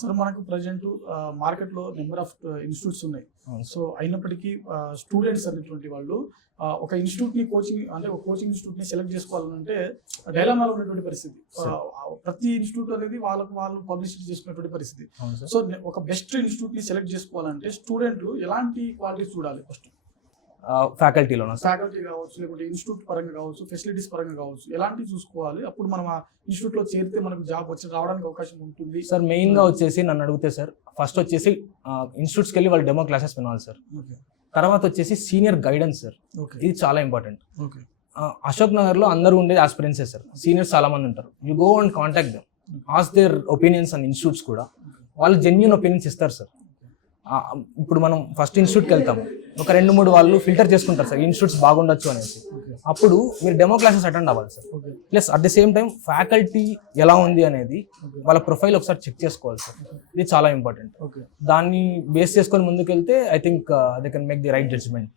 Sir మనకు present మార్కెట్లో number of institutes ఉన్నాయి. సో అయినప్పటికీ స్టూడెంట్స్ అనేటువంటి వాళ్ళు ఒక ఇన్స్టిట్యూట్ని ఒక కోచింగ్ ఇన్స్టిట్యూట్ని సెలెక్ట్ చేసుకోవాలంటే డైలమాలో ఉన్నటువంటి పరిస్థితి. ప్రతి ఇన్స్టిట్యూట్ అనేది వాళ్ళు పబ్లిసిటీ చేసుకునేటువంటి పరిస్థితి. సో ఒక బెస్ట్ ఇన్స్టిట్యూట్ని సెలెక్ట్ చేసుకోవాలంటే స్టూడెంట్ ఎలాంటి క్వాలిటీస్ చూడాలి? ఫస్ట్ ఫ్యాకల్టీ కావచ్చు, లేకుంటే ఇన్స్టిట్యూట్ పరంగా కావచ్చు, ఫెసిలిటీస్ పరంగా కావచ్చు, ఎలాంటివి చూసుకోవాలి? అప్పుడు మనం ఆ ఇన్స్టిట్యూట్ లో చేరితే మనకు జాబ్ రావడానికి అవకాశం ఉంటుంది. సార్ మెయిన్ గా వచ్చేసి నన్ను అడిగితే సార్ ఫస్ట్ వచ్చేసి ఇన్స్టిట్యూట్స్కి వెళ్ళి వాళ్ళు డెమో క్లాసెస్ వినాలి సార్. తర్వాత వచ్చేసి సీనియర్ గైడెన్స్ సార్, ఇది చాలా ఇంపార్టెంట్. అశోక్ నగర్ లో అందరూ ఉండేది ఆస్పిరెన్సే సార్, సీనియర్స్ చాలా మంది ఉంటారు. You go and contact them, ask there opinions and institutes కూడా వాళ్ళు జెన్యూన్ ఒపీనియన్స్ ఇస్తారు సార్. ఇప్పుడు మనం ఫస్ట్ ఇన్స్టిట్యూట్కి వెళ్తాము, ఒక 2-3 వాళ్ళు ఫిల్టర్ చేసుకుంటారు సార్ ఇన్స్టిట్యూట్స్ బాగుండొచ్చు అనేసి. అప్పుడు మీరు డెమో క్లాసెస్ అటెండ్ అవ్వాలి sir. Plus at the same time faculty ఎలా ఉంది అనేది వాళ్ళ ప్రొఫైల్ ఒకసారి చెక్ చేసుకోవాలి సార్, ఇది చాలా ఇంపార్టెంట్. దాన్ని బేస్ చేసుకొని ముందుకు వెళ్తే I think they can make the right judgement.